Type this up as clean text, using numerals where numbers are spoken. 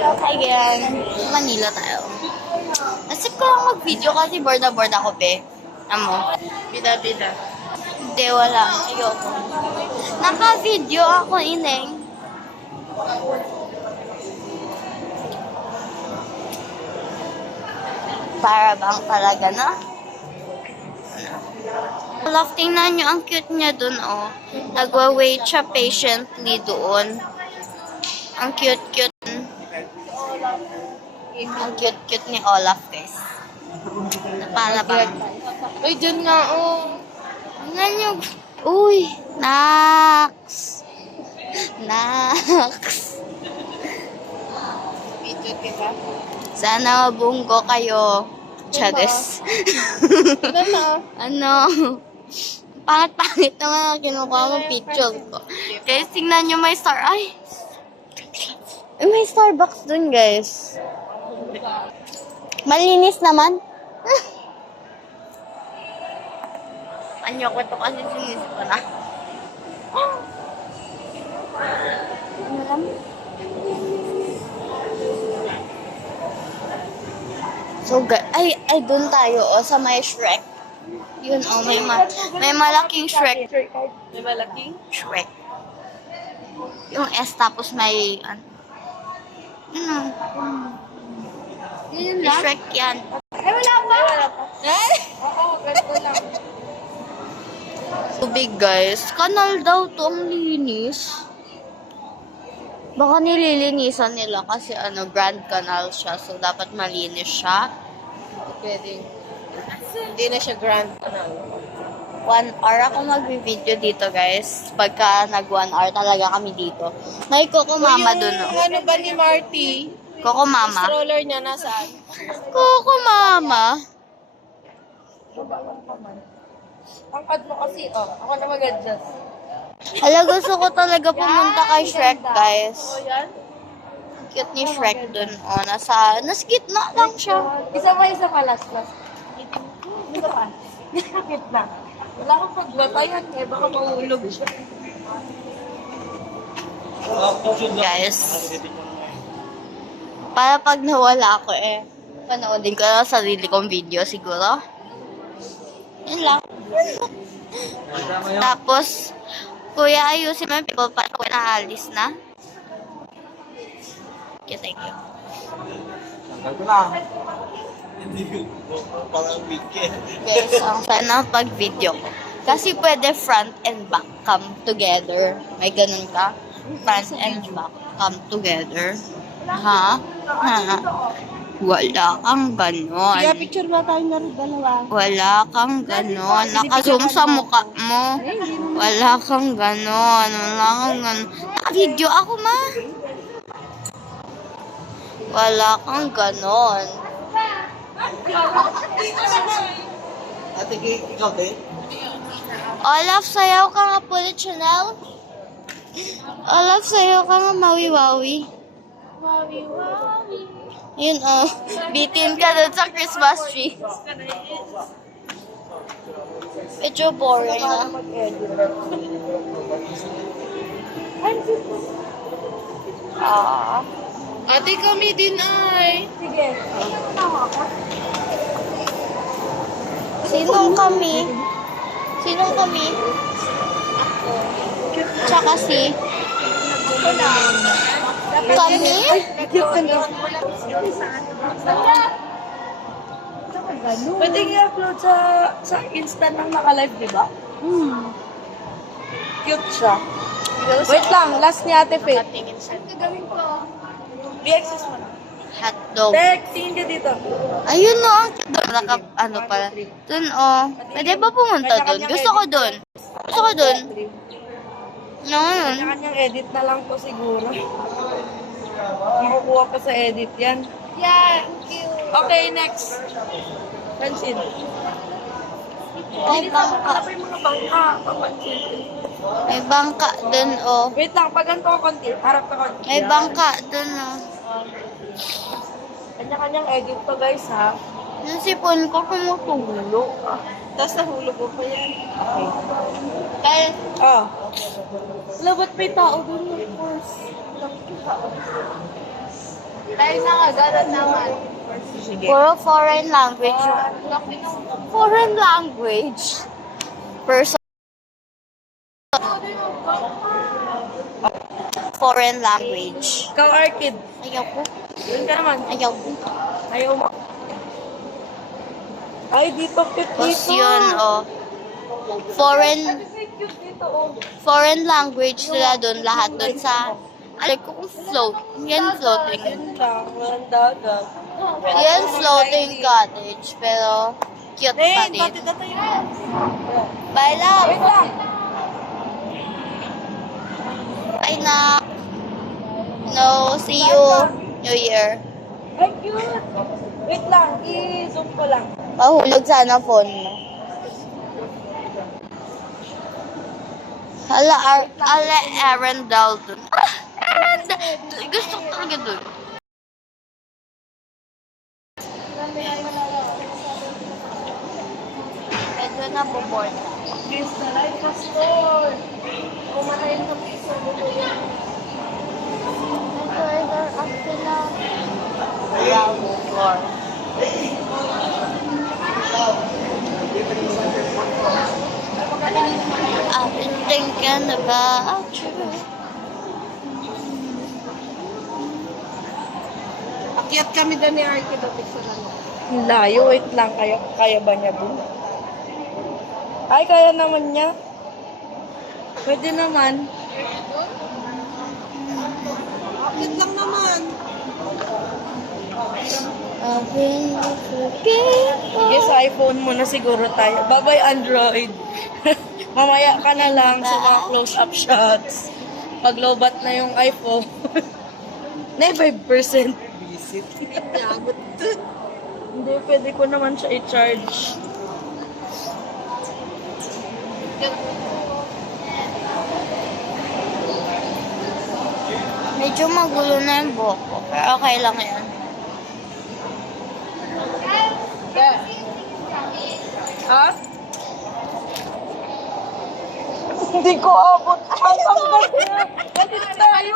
Ayan, Manila tayo. Nasip ko lang mag-video kasi bored na bored ako, be. Amo. Bida-bida. Hindi, wala. Ayoko. Naka-video ako, ineng. Para bang talaga, no? Love, tingnan nyo, ang cute niya dun, oh. Nagwa-wait siya patiently doon. Ang cute-cute. Ang cute-cute ni Olaf, guys. Para bang... Uy, dyan nga, oh. Tingnan nyo. Uy, Nax. Nax. Video kita. Sana mabunggo kayo. Charis. Ano na? Ano? Pangit-pangit naman ang kinukuha mong picture ko. Guys, tingnan nyo may star. Ay! May Starbucks dun, guys. Malinis naman. Anyo ko to kasi sinis ko na. Ano lang? So, ay, dun tayo, oh, sa may Shrek. Yun, oh, may malaking Shrek. May malaking? Shrek. Yung S tapos may, yun lang? Shrek yan. Ay, wala pa! Wala pa. Eh? Oo, ganito lang. Tubig, guys. Kanal daw to, ang linis. Baka nililinisan nila kasi Grand Canal siya. So, dapat malinis siya. Pwede. Hindi na siya grand. 1 hour ako mag-video dito, guys. Pagka nag 1 hour talaga kami dito. May Coco Mama dun, oh. Ano ba ni Marty? Coco Mama. Stroller niya nasaan? Coco Mama. Ang pad mo kasi, oh. Ako na mag-adjust. Hala, gusto ko talaga pumunta kay Shrek, guys. Oh, yan? Cute ni Shrek dun, oh. Nasa gitna lang siya. Isa pa, last. Isa pa. Nakakit na. Wala akong pagbatayan eh. Baka mahulog siya. Guys. Para pag nawala ako panoodin ko na sarili kong video siguro. Yun lang. Tapos, kuya, ayusin mo yung people para ko naalis na. Okay, thank you. Tanggal ko na. Hindi ko parang weekend. Guys, ang sana pag-video ko. Kasi pwede front and back come together. May ganun ka? Front and back come together. Ha? Wala kang ganon. Kaya picture ba tayo na rin dalawa? Wala kang ganon. Naka-zoom sa mukha mo. Wala kang ganon. Wala kang ganon. Naka-video ako, ma. Wala kang ganon. Ate, ikaw din? Olaf, sayaw ka nga Pulit Chanel. Olaf, sayaw ka nga Maui-Wawi. Yun, oh. Bitin ka dun sa Christmas tree. Medyo boring na. Ate, kami din ay. Sige. Sinong kami? Sinong kami? Tsaka si? Kami? Pwede i-upload sa Insta ng naka-live, di ba? Cute siya. Wait lang, last ni Ate Faith. BXS mo na. Hotdog. Tek, tingin ka dito. Ayun, no. Ang cute. Naka, pala. Dun, oh. Pwede ba pumunta dun? Gusto ko dun. Gusto ko dun. No, yun. Kanya-kanyang edit na lang po siguro. Makukuha pa sa edit yan. Yeah, cute. Okay, next. Pansin. May bangka. Ano pa yung mga bangka? Papansin. May bangka dun, oh. Wait lang, pag ganito ko konti, harap ka konti. May bangka dun, oh. Kanya-kanyang edit to guys ha. Yung sipon ko kumutulo. Tapos nahulog ko pa yan. Okay. Kaya, Oh. Wala, ba't may tao doon? Of course. Tayo na nga, ganun naman. Sige. Puro foreign language. Foreign language. Person. Foreign language. Ikaw, Arkid. Ayaw ko. Doon ka naman. Ayaw ko. Ayaw mo. Ay, dito, cute Tapos dito. yun, oh. Foreign language sila doon, lahat doon sa, alam ko kung float. Yan floating. Yun lang, walang dagat. Yan floating cottage, pero cute pa Hey, din. pati na tayo. Bye, love! Wait lang. Bye na! No, see you New Year. Ay, cute. Wait lang, i-zoom ko lang. Mahulog sana phone mo. Hala, Arendelle dun. Arendelle! Gusto ko talaga dun. Medyo naboboard na. Yes, na live pastor. Kumanayin ng piso mo ko yan. Further up to na ground floor. I've been thinking about you. Akyat kami doon ni Arky dati sa ano. Layo, wait lang. Kaya ba niya doon? Ay, kaya naman niya. Pwede naman. Akyat lang naman. I've been looking for Yes, iPhone muna siguro tayo. Bye-bye, Android. Mamaya ka na lang sa mga close-up shots. Pag-lobat na yung iPhone. 95% visit. Hindi, pwede ko naman siya i-charge. medyo magulo na yung buhok ko. Pero okay lang yan. Ha? Hindi ko abot. Ang tanggal niya. Balik tayo.